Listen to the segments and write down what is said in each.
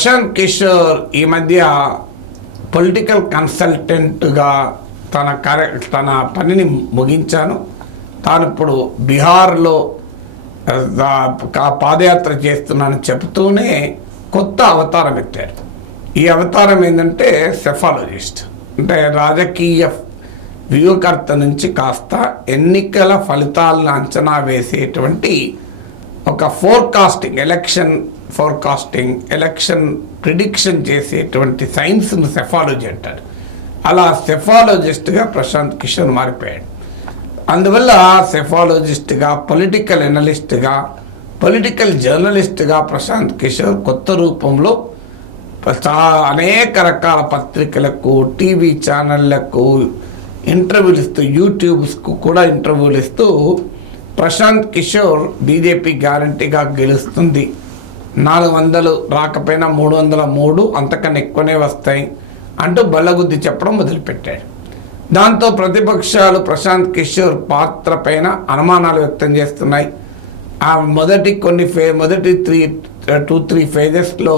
ప్రశాంత్ కిషోర్ ఈ మధ్య పొలిటికల్ కన్సల్టెంట్గా తన కార్య తన పనిని ముగించాను. తాను ఇప్పుడు బీహార్లో పాదయాత్ర చేస్తున్నాను చెబుతూనే కొత్త అవతారం ఎత్తారు. ఈ అవతారం ఏంటంటే సెఫాలజిస్ట్. అంటే రాజకీయ వ్యూహకర్త నుంచి కాస్త ఎన్నికల ఫలితాలను అంచనా వేసేటువంటి ఒక forecasting election forecasting election prediction చేసేటువంటి సైన్స్ను సెఫాలజీ అంటారు. అలా సెఫాలజిస్ట్గా ప్రశాంత్ కిషోర్ మారిపోయాడు. అందువల్ల సెఫాలజిస్ట్గా పొలిటికల్ ఎనలిస్ట్గా పొలిటికల్ జర్నలిస్ట్గా ప్రశాంత్ కిషోర్ కొత్త రూపంలో చా అనేక రకాల పత్రికలకు టీవీ ఛానళ్ళకు ఇంటర్వ్యూలు ఇస్తూ యూట్యూబ్స్కు కూడా ఇంటర్వ్యూలు ఇస్తూ ప్రశాంత్ కిషోర్ బీజేపీ గ్యారంటీగా గెలుస్తుంది. నాలుగు వందలు రాకపోయినా మూడు వందల మూడు అంతకన్నా ఎక్కువనే వస్తాయి అంటూ బల్లగుద్ది చెప్పడం మొదలుపెట్టాడు. దాంతో ప్రతిపక్షాలు ప్రశాంత్ కిషోర్ పాత్ర పైన అనుమానాలు వ్యక్తం చేస్తున్నాయి. ఆ మొదటి కొన్ని ఫే మొదటి త్రీ టూ త్రీ ఫేజెస్లో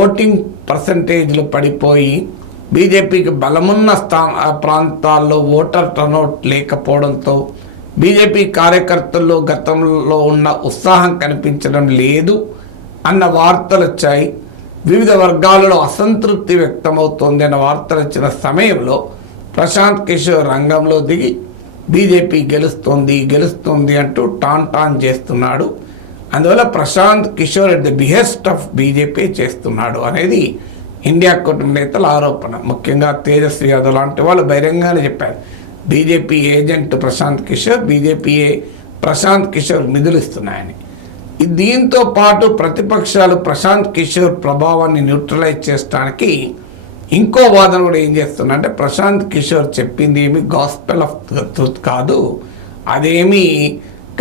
ఓటింగ్ పర్సంటేజ్లు పడిపోయి బీజేపీకి బలమున్న స్థా ఆ ప్రాంతాల్లో ఓటర్ టర్నౌట్ లేకపోవడంతో బీజేపీ కార్యకర్తల్లో గతంలో ఉన్న ఉత్సాహం కనిపించడం లేదు అన్న వార్తలు వచ్చాయి వివిధ వర్గాలలో అసంతృప్తి వ్యక్తమవుతోంది అన్న వార్తలు వచ్చిన సమయంలో ప్రశాంత్ కిషోర్ రంగంలో దిగి బీజేపీ గెలుస్తోంది గెలుస్తుంది అంటూ టాన్ టాన్ చేస్తున్నాడు. అందువల్ల Prashant Kishor at the behest of BJP చేస్తున్నాడు అనేది ఇండియా కుటుంబ నేతల ఆరోపణ. ముఖ్యంగా తేజస్వి యాదవ్ లాంటి వాళ్ళు బహిరంగానే చెప్పారు. BJP agent Prashant Kishor BJP Prashant Kishor నిధులిస్తున్నాయని దీంతో పాటు ప్రతిపక్షాలు ప్రశాంత్ కిషోర్ ప్రభావాన్ని న్యూట్రలైజ్ చేయడానికి ఇంకో వాదన కూడా ఏం చేస్తున్నారంటే ప్రశాంత్ కిషోర్ చెప్పింది ఏమి గాస్పెల్ ఆఫ్ ట్రూత్ కాదు అదేమీ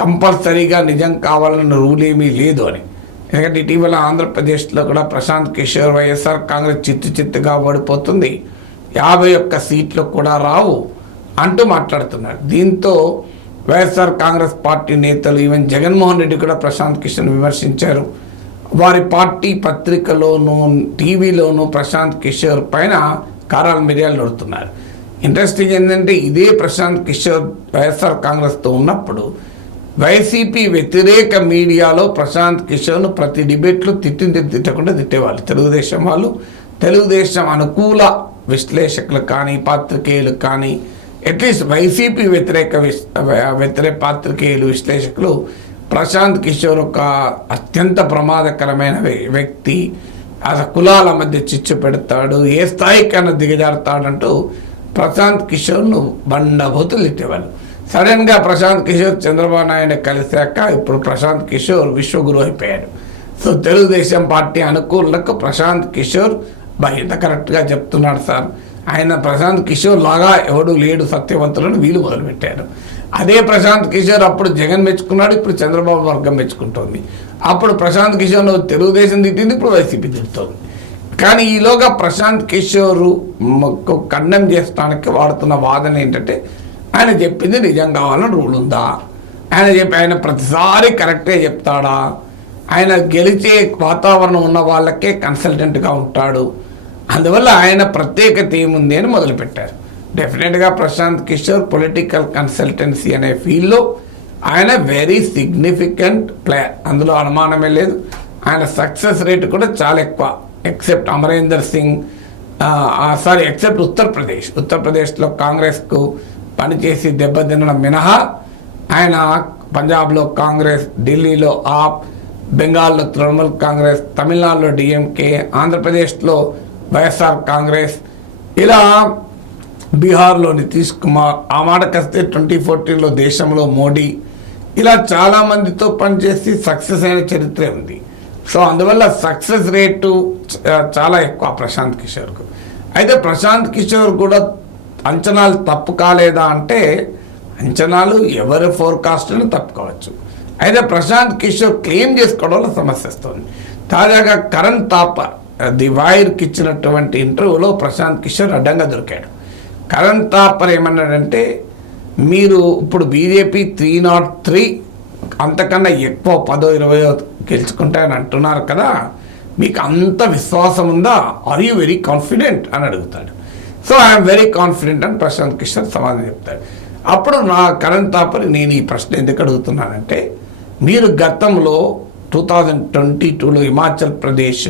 కంపల్సరీగా నిజం కావాలన్న రూల్ ఏమీ లేదు అని. ఎందుకంటే ఇటీవల ఆంధ్రప్రదేశ్లో కూడా ప్రశాంత్ కిషోర్ వైఎస్ఆర్ కాంగ్రెస్ చిత్తు చిత్తుగా ఓడిపోతుంది. యాభై ఒక్క సీట్లు కూడా రావు. అంటూ మాట్లాడుతున్నాడు దీంతో వైఎస్ఆర్ కాంగ్రెస్ పార్టీ నేతలు ఈవెన్ జగన్మోహన్ రెడ్డి కూడా ప్రశాంత్ కిషన్ విమర్శించారు. వారి పార్టీ పత్రికలోనూ టీవీలోనూ ప్రశాంత్ కిషోర్ పైన కారాల మిర్యాలు నడుతున్నారు. ఇంట్రెస్టింగ్ ఏంటంటే ఇదే ప్రశాంత్ కిషోర్ వైఎస్ఆర్ కాంగ్రెస్తో ఉన్నప్పుడు వైసీపీ వ్యతిరేక మీడియాలో ప్రశాంత్ కిషోర్ను ప్రతి డిబేట్లో తిట్టింది తిట్టకుండా తిట్టేవాళ్ళు. తెలుగుదేశం వాళ్ళు తెలుగుదేశం అనుకూల విశ్లేషకులు కానీ పాత్రికేయులు కానీ అట్లీస్ట్ వైసీపీ వ్యతిరేక వ్యతిరేక పాత్రికేయులు విశ్లేషకులు ప్రశాంత్ కిషోర్ ఒక అత్యంత ప్రమాదకరమైన వ్య- వ్యక్తి. అసలు కులాల మధ్య చిచ్చు పెడతాడు ఏ స్థాయికైనా దిగజారుతాడంటూ ప్రశాంత్ కిషోర్ను బండబోతులు తిట్టేవాళ్ళు. సడన్గా ప్రశాంత్ కిషోర్ చంద్రబాబు నాయుడు కలిశాక ఇప్పుడు ప్రశాంత్ కిషోర్ విశ్వగురు అయిపోయాడు. సో తెలుగుదేశం పార్టీ అనుకూలకు ప్రశాంత్ కిషోర్ బయట కరెక్ట్గా చెప్తున్నాడు సార్. ఆయన ప్రశాంత్ కిషోర్ లాగా ఎవడు లేడు సత్యవంతులను వీలు మొదలుపెట్టారు. అదే ప్రశాంత్ కిషోర్ అప్పుడు జగన్ మెచ్చుకున్నాడు ఇప్పుడు చంద్రబాబు వర్గం మెచ్చుకుంటోంది. అప్పుడు ప్రశాంత్ కిషోర్ తెలుగుదేశం తిట్టింది ఇప్పుడు వైసీపీ తిడుతోంది. కానీ ఈలోగా ప్రశాంత్ కిషోర్ ఖండం చేస్తానికి వాడుతున్న వాదన ఏంటంటే ఆయన చెప్పింది నిజం కావాలని రూల్ ఉందా? ఆయన చెప్పి ఆయన ప్రతిసారి కరెక్టే చెప్తాడా? ఆయన గెలిచే వాతావరణం ఉన్న వాళ్ళకే కన్సల్టెంట్గా ఉంటాడు. అందువల్ల ఆయన ప్రత్యేకత ఏముంది అని మొదలుపెట్టారు. డెఫినెట్గా ప్రశాంత్ కిషోర్ పొలిటికల్ కన్సల్టెన్సీ అనే ఫీల్డ్లో ఆయన వెరీ సిగ్నిఫికెంట్ ప్లేయర్ అందులో అనుమానమే లేదు. ఆయన సక్సెస్ రేట్ కూడా చాలా ఎక్కువ. Except Amarinder Singh sorry except Uttar Pradesh. ఉత్తరప్రదేశ్లో కాంగ్రెస్కు పనిచేసి దెబ్బతినడం మినహా ఆయన పంజాబ్లో కాంగ్రెస్ ఢిల్లీలో ఆప్ బెంగాల్లో తృణమూల్ కాంగ్రెస్ తమిళనాడులో డిఎంకే ఆంధ్రప్రదేశ్లో వైఎస్ఆర్ కాంగ్రెస్ ఇలా బీహార్లోని నితీష్ ఆ మాటకొస్తే ట్వంటీ ఫోర్టీన్లో దేశంలో మోడీ ఇలా చాలామందితో పనిచేసి సక్సెస్ అయిన చరిత్రే ఉంది. సో అందువల్ల సక్సెస్ రేటు చాలా ఎక్కువ ప్రశాంత్ కిషోర్కు. అయితే ప్రశాంత్ కిషోర్ కూడా అంచనాలు తప్పు కాలేదా అంటే అంచనాలు ఎవరి ఫోర్కాస్ట్ను తప్పుకోవచ్చు. అయితే ప్రశాంత్ కిషోర్ క్లెయిమ్ చేసుకోవడంలో సమస్య వస్తుంది. తాజాగా కరణ్ తాపర్ ది వైర్కి ఇచ్చినటువంటి ఇంటర్వ్యూలో ప్రశాంత్ కిషోర్ అడ్డంగా దొరికాడు కరణ్ తాపర్ ఏమన్నాడంటే మీరు ఇప్పుడు బీజేపీ త్రీ నాట్ త్రీ అంతకన్నా ఎక్కువ పదో ఇరవయో గెలుచుకుంటాయని అంటున్నారు కదా మీకు అంత విశ్వాసం ఉందా ఆర్ యూ వెరీ కాన్ఫిడెంట్ అని అడుగుతాడు సో ఐఎమ్ వెరీ కాన్ఫిడెంట్ అని ప్రశాంత్ కిషోర్ సమాధానం చెప్తాడు అప్పుడు నా కరణ్ తాపరి నేను ఈ ప్రశ్న ఎందుకు అడుగుతున్నానంటే మీరు గతంలో టూ థౌజండ్ ట్వంటీ టూలో హిమాచల్ ప్రదేశ్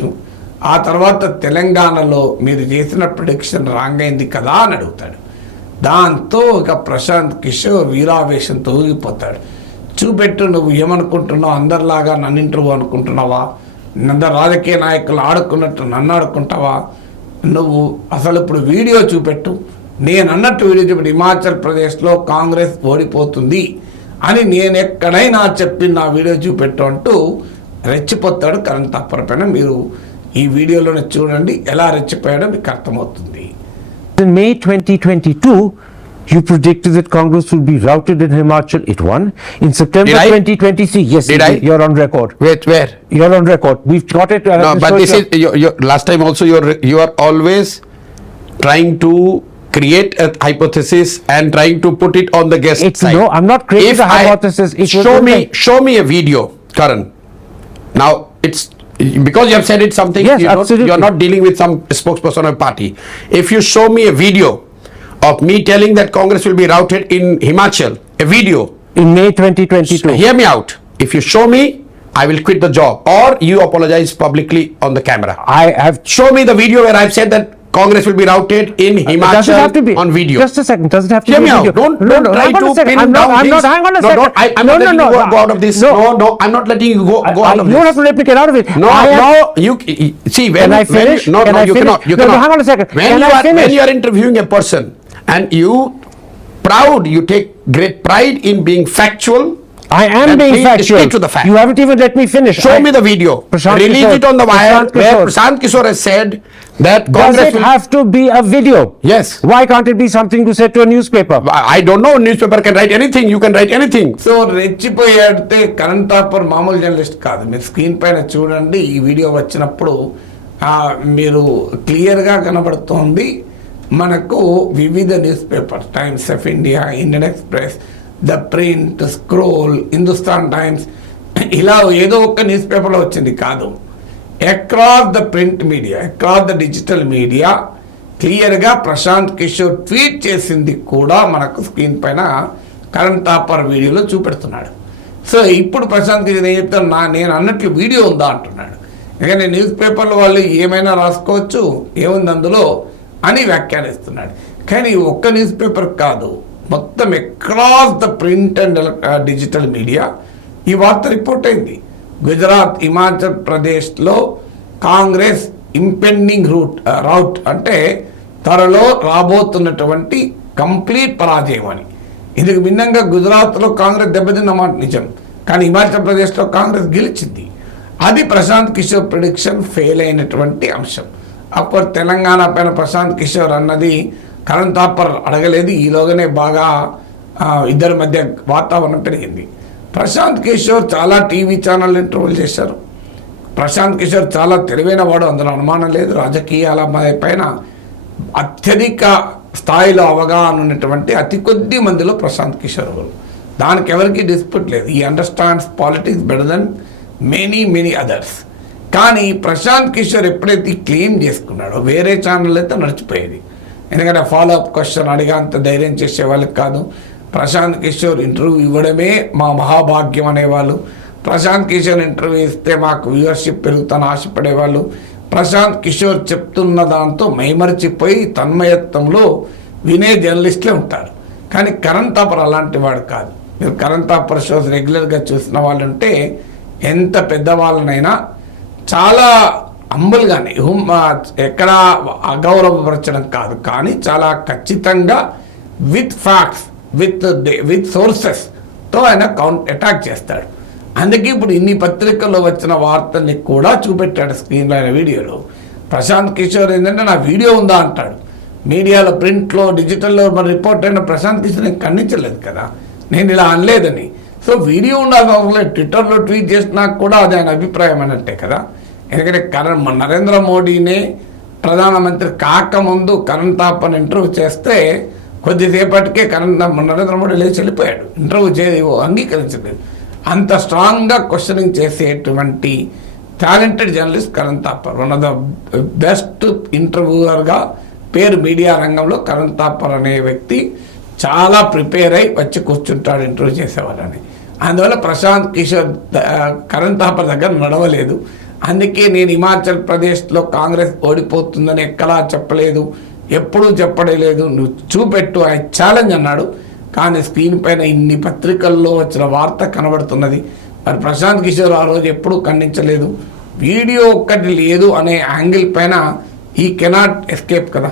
ఆ తర్వాత తెలంగాణలో మీరు చేసిన ప్రొడిక్షన్ రాంగ్ అయింది కదా అని అడుగుతాడు. దాంతో ఇక ప్రశాంత్ కిషోర్ వీరావేశంతో ఊగిపోతాడు చూపెట్టు నువ్వు ఏమనుకుంటున్నావు? అందరిలాగా నన్ను ఇంటర్వ్యూ అనుకుంటున్నావా? అందరు రాజకీయ నాయకులు ఆడుకున్నట్టు నన్ను ఆడుకుంటావా? నువ్వు అసలు ఇప్పుడు వీడియో చూపెట్టు. నేను అన్నట్టు వీడియో చూపెట్టు. హిమాచల్ ప్రదేశ్లో కాంగ్రెస్ ఓడిపోతుంది అని నేను ఎక్కడైనా చెప్పి నా వీడియో చూపెట్టు అంటూ రెచ్చిపోతాడు కరెంట్ తప్పరపైన. మీరు ఈ వీడియోలోనే చూడండి ఎలా రెచ్చిపోయాడో మీకు అర్థమవుతుంది In May 2022, you predicted that Congress would be routed in Himachal. It won. In September Did I? 2023, yes, Did you I? you're on record. Wait, where? You're on record. We've got it. uh, No, Mr. but this Shah. is, you you last time also you're, you are always trying to create a hypothesis and trying to put it on the guest It's side. no, I'm not creating If a I- hypothesis. It was Show in me, the- show me a video, Karan. Now, it's, because you have said it something, Yes, you absolutely. you're not dealing with some spokesperson of a party. If you show me a video of me telling that Congress will be routed in Himachal, a video, In May 2022. Hear me out. If you show me, I will quit the job. Or you apologize publicly on the camera. I have. Show me the video where I've said that Congress will be routed in uh, Does it Himachal have to be on video. Just a second. Does it have to Hear be me out. Don't, don't no, try to pin I'm down not. I'm things. not. Hang on a no, second. Don't, I, I'm no, not no, letting no. you go, go out of this. No, No, no, I'm not letting you go, go I, out of you this. don't have to let me get out of it. No, I am- no, you see when, Can I when finish? you, no, Can no, I you finish? cannot. You No, no, hang on a second. When Can you I are when you are interviewing a person and you proud, you take great pride in being factual. I am being factual. stick to the fact. You haven't even let me finish. Show I- me the video. Prashant Release Kishore. it on the wire Prashant where Kishore. Prashant Kishore has said that Does Congress it will. have to be a video? Yes. Why can't it be something to say to a newspaper? I don't know. Newspaper can write anything. You can write anything. So రెచ్చిపోయాడితే Karan Thapar మామూలు journalist కాదు మీరు screen పైన చూడండి ఈ video వచ్చినప్పుడు మీరు క్లియర్గా కనబడుతోంది మనకు వివిధ news paper Times of India Indian Express the Print Scroll Hindustan Times ఇలా ఏదో ఒక న్యూస్ పేపర్లో వచ్చింది కాదు across the print media across the digital media క్లియర్గా ప్రశాంత్ కిషోర్ ట్వీట్ చేసింది కూడా మనకు స్క్రీన్ పైన కరెంట్ టాపర్ వీడియోలో చూపెడుతున్నాడు. సో ఇప్పుడు ప్రశాంత్ కిషోర్ ఏం చెప్తాను నా నేను అన్నట్లు వీడియో ఉందా అంటున్నాడు. ఎందుకంటే న్యూస్ పేపర్లో వాళ్ళు ఏమైనా రాసుకోవచ్చు ఏముంది అందులో అని వ్యాఖ్యానిస్తున్నాడు. కానీ ఒక్క న్యూస్ పేపర్ కాదు మొత్తం across the print and digital media ఈ వార్త రిపోర్ట్ అయింది. గుజరాత్ హిమాచల్ ప్రదేశ్లో కాంగ్రెస్ ఇంపెండింగ్ రూట్ రౌట్ అంటే త్వరలో రాబోతున్నటువంటి కంప్లీట్ పరాజయం అని. ఇందుకు భిన్నంగా గుజరాత్లో కాంగ్రెస్ దెబ్బతిన్న మాట నిజం. కానీ హిమాచల్ ప్రదేశ్లో కాంగ్రెస్ గెలిచింది. అది ప్రశాంత్ కిషోర్ ప్రిడిక్షన్ ఫెయిల్ అయినటువంటి అంశం. అప్పుడు తెలంగాణ పైన ప్రశాంత్ కిషోర్ అన్నది కరణ్ తాపర్ అడగలేదు. ఈలోగానే బాగా ఇద్దరి మధ్య వాతావరణం పెరిగింది. ప్రశాంత్ కిషోర్ చాలా టీవీ ఛానల్ ఇంటర్వ్యూలు చేశారు. ప్రశాంత్ కిషోర్ చాలా తెలివైన వాడు అందులో అనుమానం లేదు. రాజకీయాల పైన అత్యధిక స్థాయిలో అవగాహన ఉన్నటువంటి అతి కొద్ది మందిలో ప్రశాంత్ కిషోర్ గారు దానికి ఎవరికి డిస్ప్యూట్ లేదు. ఈ understands politics better than many many others కానీ ప్రశాంత్ కిషోర్ ఎప్పుడైతే క్లెయిమ్ చేసుకున్నాడో వేరే ఛానల్ అయితే నడిచిపోయేది. ఎందుకంటే ఫాలో అప్ క్వశ్చన్ అడిగా అంత ధైర్యం చేసే వాళ్ళకి కాదు. ప్రశాంత్ కిషోర్ ఇంటర్వ్యూ ఇవ్వడమే మా మహాభాగ్యం అనేవాళ్ళు. ప్రశాంత్ కిషోర్ ఇంటర్వ్యూ ఇస్తే మాకు వ్యూవర్షిప్ పెరుగుతాను ఆశపడేవాళ్ళు. ప్రశాంత్ కిషోర్ చెప్తున్న దాంతో మైమరిచిపోయి తన్మయత్వంలో వినే జర్నలిస్టులే ఉంటారు. కానీ కరణ్ తాపర్ అలాంటి వాడు కాదు. మీరు కరణ్ తాపర్ షోస్ రెగ్యులర్గా చూసిన వాళ్ళు ఉంటే ఎంత పెద్దవాళ్ళనైనా చాలా అంబుల్గానే హుమ్ ఎక్కడ అగౌరవపరచడం కాదు. కానీ చాలా ఖచ్చితంగా విత్ ఫ్యాక్ట్స్ విత్ విత్ సోర్సెస్తో ఆయన కౌంట్ అటాక్ చేస్తాడు. అందుకే ఇప్పుడు ఇన్ని పత్రికల్లో వచ్చిన వార్తల్ని కూడా చూపెట్టాడు స్క్రీన్లో ఆయన వీడియోలో. ప్రశాంత్ కిషోర్ ఏంటంటే నా వీడియో ఉందా? అంటాడు. మీడియాలో ప్రింట్లో డిజిటల్లో మరి రిపోర్ట్ అయిన ప్రశాంత్ కిషోర్ నేను ఖండించలేదు కదా. నేను ఇలా అనలేదని. సో వీడియో ఉండాల్సిన అవసరం లేదు. ట్విట్టర్లో ట్వీట్ చేసినా కూడా అది ఆయన అభిప్రాయం అన్నట్టే కదా. ఎందుకంటే కరణ్ మన నరేంద్ర మోడీనే ప్రధానమంత్రి కాకముందు కరణ్ తాపన్ ఇంటర్వ్యూ చేస్తే కొద్దిసేపటికే కరణ్ తాప్- నరేంద్ర మోడీ లేచి వెళ్ళిపోయాడు. ఇంటర్వ్యూ చే అంగీకరించలేదు. అంత స్ట్రాంగ్గా క్వశ్చనింగ్ చేసేటువంటి talented journalist Karan Thapar one of the best ఇంటర్వ్యూవర్గా పేరు మీడియా రంగంలో కరణ్ థాపర్ అనే వ్యక్తి చాలా ప్రిపేర్ అయి వచ్చి కూర్చుంటాడు ఇంటర్వ్యూ చేసేవాళ్ళని అందువల్ల ప్రశాంత్ కిషోర్ కరణ్ థాపర్ దగ్గర నడవలేదు. అందుకే నేను హిమాచల్ ప్రదేశ్లో కాంగ్రెస్ ఓడిపోతుందని ఎక్కడా చెప్పలేదు. ఎప్పుడూ చెప్పడలేదు నువ్వు చూపెట్టు ఆయన ఛాలెంజ్ అన్నాడు. కానీ స్క్రీన్ పైన ఇన్ని పత్రికల్లో వచ్చిన వార్త కనబడుతున్నది. మరి ప్రశాంత్ కిషోర్ ఆ రోజు ఎప్పుడూ ఖండించలేదు. వీడియో ఒక్కటి లేదు అనే యాంగిల్ పైన ఈ కెనాట్ ఎస్కేప్ కదా.